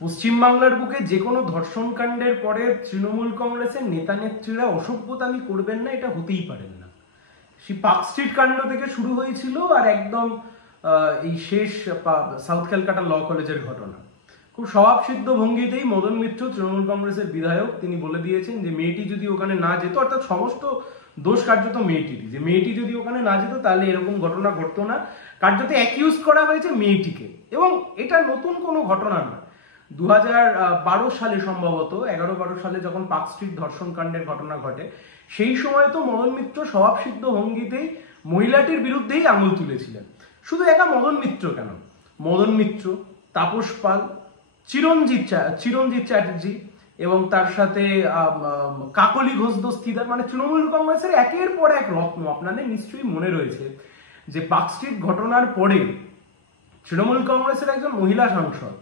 পশ্চিমবাংলার বুকে যে কোনো ধর্ষণ কাণ্ডের পরে তৃণমূল কংগ্রেসের নেতা নেত্রীরা অসভ্যতামি করবেন না, এটা হতেই পারেন না। সেই পার্কস্ট্রিট কাণ্ড থেকে শুরু হয়েছিল আর একদম এই শেষ সাউথ ক্যালকাটা ল কলেজের ঘটনা। খুব স্বভাবসিদ্ধ ভঙ্গিতেই মদন মিত্র, তৃণমূল কংগ্রেসের বিধায়ক, তিনি বলে দিয়েছেন যে মেয়েটি যদি ওখানে না যেত, অর্থাৎ সমস্ত দোষ কার্যত মেয়েটিরই, যে মেয়েটি যদি ওখানে না যেত তাহলে এরকম ঘটনা ঘটতো না। কার্যত অ্যাকিউজ করা হয়েছে মেয়েটিকে, এবং এটা নতুন কোনো ঘটনা নয়। 2012 সালে সম্ভবত 11-12 সালে যখন পার্কস্ট্রিট ধর্ষণ কাণ্ডের ঘটনা ঘটে, সেই সময় তো মদন মিত্র স্বভাবসিদ্ধ ভঙ্গিতেই মহিলাটির বিরুদ্ধেই আঙুল তুলেছিলেন। শুধু একা মদন মিত্র কেন, মদন মিত্র, তাপস পাল, চিরঞ্জিত চ্যাটার্জি এবং তার সাথে কাকলি ঘোষ দস্তিদার, মানে তৃণমূল কংগ্রেসের একের পর এক রত্ন। আপনাদের নিশ্চয়ই মনে রয়েছে যে পার্কস্ট্রিট ঘটনার পরে তৃণমূল কংগ্রেসের একজন মহিলা সাংসদ,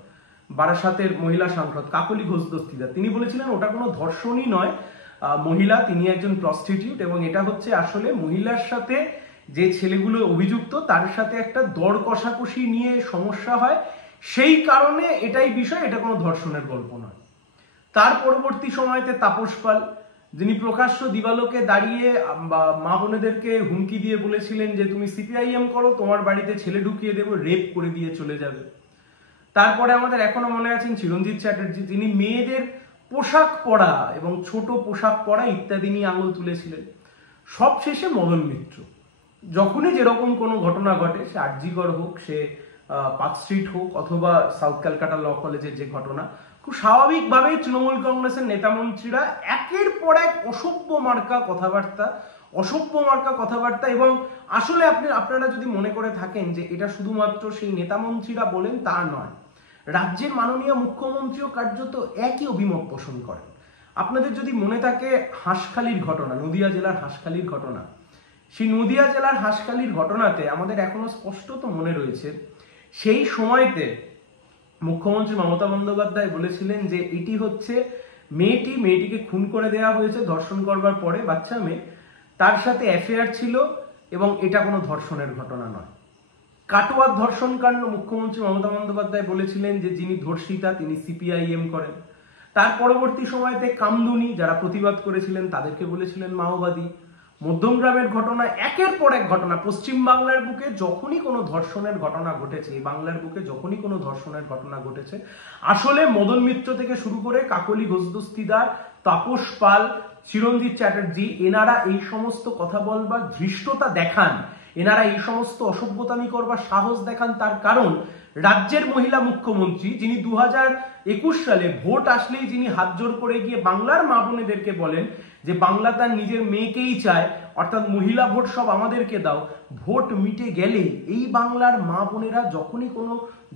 বারাসাতের মহিলা সাংসদ কাকলি ঘোষ দস্তিদার, তিনি বলেছিলেন ওটা কোনো ধর্ষণই নয়, মহিলা, তিনি একজন প্রস্টিটিউট, এবং এটা হচ্ছে আসলে মহিলার সাথে যে ছেলেগুলো অভিযুক্ত তার সাথে একটা দর কষাকষি নিয়ে সমস্যা হয়, সেই কারণে এটাই বিষয়, এটা কোনো ধর্ষণের গল্প নয়। তার পরবর্তী সময়তে তাপস পাল, যিনি প্রকাশ্য দিবালোকে দাঁড়িয়ে মা বোনেদেরকে হুমকি দিয়ে বলেছিলেন যে তুমি সিপিআইএম করো, তোমার বাড়িতে ছেলে ঢুকিয়ে দেবো, রেপ করে দিয়ে চলে যাবে। তারপরে আমাদের এখনো মনে আছেন চিরঞ্জিত চ্যাটার্জি, তিনি মেয়েদের পোশাক পরা এবং ছোট পোশাক পরা ইত্যাদি নিয়ে আঙুল তুলেছিলেন। সবশেষে মদন মিত্র, যখনই যেরকম কোনো ঘটনা ঘটে, সে আরজিকর হোক, সে পার্কস্ট্রিট হোক, অথবা সাউথ ক্যালকাটা ল কলেজের যে ঘটনা, খুব স্বাভাবিকভাবেই তৃণমূল কংগ্রেসের নেতামন্ত্রীরা একের পর এক অসভ্য মার্কা কথাবার্তা। এবং আসলে আপনারা যদি মনে করে থাকেন যে এটা শুধুমাত্র সেই নেতামন্ত্রীরা বলেন, তা নয়, রাজ্যের মাননীয় মুখ্যমন্ত্রীও কার্যত একই অভিমত পোষণ করেন। আপনাদের যদি মনে থাকে হাঁসখালির ঘটনা, নদিয়া জেলার হাঁসখালির ঘটনা, সেই নদিয়া জেলার হাঁসখালির ঘটনাতে আমাদের এখনো স্পষ্টত মনে রয়েছে, সেই সময়তে মুখ্যমন্ত্রী মমতা বন্দ্যোপাধ্যায় বলেছিলেন যে এটি হচ্ছে মেয়েটিকে খুন করে দেওয়া হয়েছে ধর্ষণ করবার পরে, বাচ্চা মেয়ে, তার সাথে অ্যাফেয়ার ছিল এবং এটা কোনো ধর্ষণের ঘটনা নয়। কাটোয়ার ধর্ষণ কাণ্ড, মুখ্যমন্ত্রী মমতা বন্দ্যোপাধ্যায় বলেছিলেন যে যিনি ধর্ষিতা তিনি সিপিআইএম করেন। তার পরবর্তী সময়তে কামদুনি, যারা প্রতিবাদ করেছিলেন তাদেরকে বলেছিলেন মাওবাদী। মধ্যমগ্রামের ঘটনা, একের পর এক ঘটনা। পশ্চিমবাংলার বুকে যখনই কোনো ধর্ষণের ঘটনা ঘটেছে, বাংলার বুকে যখনই কোনো ধর্ষণের ঘটনা ঘটেছে, আসলে মদন মিত্র থেকে শুরু করে কাকলি ঘোষ দস্তিদার, তাপস পাল, চিরঞ্জিত চ্যাটার্জি, এনারা এই সমস্ত কথা বলবার ধৃষ্টতা দেখান, এনারা এই সমস্ত অসভ্যতামি করবার সাহস দেখান। তার কারণ রাজ্যের মহিলা মুখ্যমন্ত্রী, যিনি 2021 সালে ভোট আসলেই যিনি হাত জোর করে গিয়ে বাংলার মা বোনেদেরকে বলেন যে বাংলা তার নিজের মেয়েকেই চায়, অর্থাৎ মহিলা ভোট সব আমাদেরকে দাও, ভোট মিটে গেলে এই বাংলার মা বোনেরা যখনই কোনো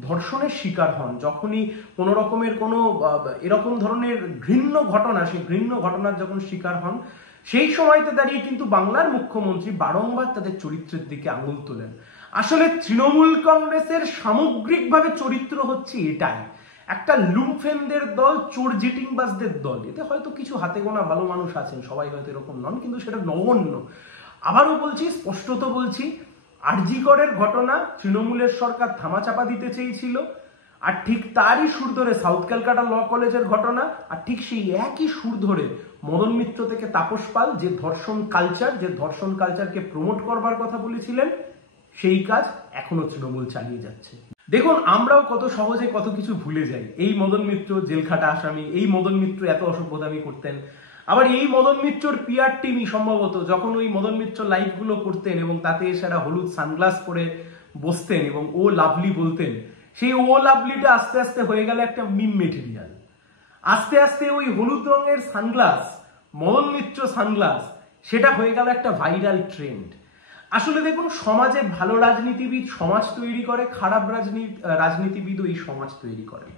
ধর্ষণের শিকার হন, যখনই কোনো রকমের কোনো এরকম ধরনের ঘৃণ্য ঘটনা, সেই ঘৃণ্য ঘটনার যখন শিকার হন, সেই সময়তে দাঁড়িয়ে কিন্তু বাংলার মুখ্যমন্ত্রী বারংবার তাদের চরিত্রের দিকে আঙুল তোলেন। আসলে তৃণমূল কংগ্রেসের সামগ্রিকভাবে চরিত্র হচ্ছে এটাই, একটা লুম্ফেনদের দল, চোর জিটিংবাজদের দল। এতে হয়তো কিছু হাতে গোনা ভালো মানুষ আছেন, সবাই হয়তো এরকম নন, কিন্তু সেটা নগণ্য। আবারও বলছি, স্পষ্টত বলছি, আরজিকরের ঘটনা তৃণমূলের সরকার ধামাচাপা দিতে চেয়েছিল, আর ঠিক তারই সুর ধরে সাউথ ক্যালকাটা ল কলেজের ঘটনা, আর ঠিক সেই একই সুর ধরে মদন মিত্র থেকে তাপস পাল, যে ধর্ষণ কালচারকে প্রমোট করবার কথা বলেছিলেন, সেই কাজ এখনো তৃণমূল চালিয়ে যাচ্ছে। দেখুন, আমরাও কত সহজে কত কিছু ভুলে যাই। এই মদন মিত্র জেলখাটা আসামি, এই মদন মিত্র এত অসভ্যতামি করতেন। আবার এই মদন মিত্রর পিআর টিমই সম্ভবত যখন ওই মদন মিত্র লাইভগুলো করতেন এবং তাতে এছাড়া হলুদ সানগ্লাস পরে বসতেন এবং ও লাভলি বলতেন, সেই ও লাভলিটা আস্তে আস্তে হয়ে গেল একটা মিম মেটেরিয়াল। আস্তে আস্তে ওই হলুদ রঙের সানগ্লাস, মদন মিত্র সানগ্লাস, সেটা হয়ে গেল একটা ভাইরাল ট্রেন্ড। আসলে দেখুন, সমাজে ভালো রাজনীতিবিদ সমাজ তৈরি করে, খারাপ রাজনীতিবিদও এই সমাজ তৈরি করে।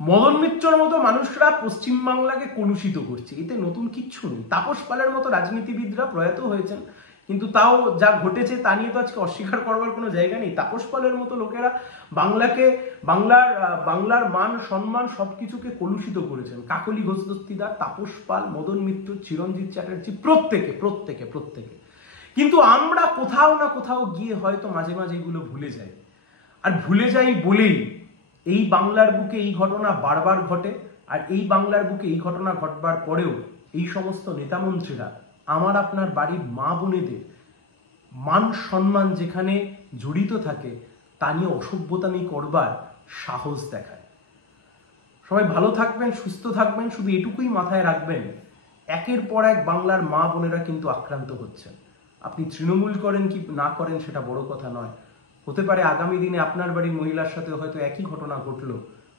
মদন মিত্রর মতো মানুষরা পশ্চিমবাংলাকে কলুষিত করছে, এতে নতুন কিচ্ছু নেই। তাপস পালের মতো রাজনীতিবিদরা প্রয়াত হয়েছেন, কিন্তু তাও যা ঘটেছে তা নিয়ে তো আজকে অস্বীকার করবার কোনো জায়গা নেই। তাপস পালের মতো লোকেরা বাংলার মান সম্মান সবকিছুকে কলুষিত করেছেন। কাকলি ঘোষ দস্তিদার, তাপস পাল, মদন মিত্র, চিরঞ্জিত চ্যাটার্জি, প্রত্যেকে। কিন্তু আমরা কোথাও না কোথাও গিয়ে হয়তো মাঝে মাঝে এগুলো ভুলে যাই, আর ভুলে যাই বলেই এই বাংলার বুকে এই ঘটনা বারবার ঘটে, আর এই বাংলার বুকে এই ঘটনা ঘটবার পরেও এই সমস্ত নেতামন্ত্রীরা আমার আপনার বাড়ির মা বোনেদের মান সম্মান যেখানে জড়িত থাকে তা নিয়ে অসভ্যতামি করবার সাহস দেখায়। সবাই ভালো থাকবেন, সুস্থ থাকবেন, শুধু এটুকুই মাথায় রাখবেন, একের পর এক বাংলার মা বোনেরা কিন্তু আক্রান্ত হচ্ছেন। আপনি তৃণমূল করেন কি না করেন সেটা বড় কথা নয়, হতে পারে আগামী দিনে আপনার বাড়ির মহিলার সাথে হয়তো একই ঘটনা ঘটলো,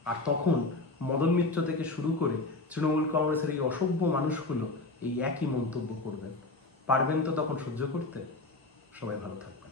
আর তখন মদন মিত্র থেকে শুরু করে তৃণমূল কংগ্রেসের এই অসভ্য মানুষগুলো এই একই মন্তব্য করবেন। পারবেন তো তখন সহ্য করতে? সবাই ভালো থাকবেন।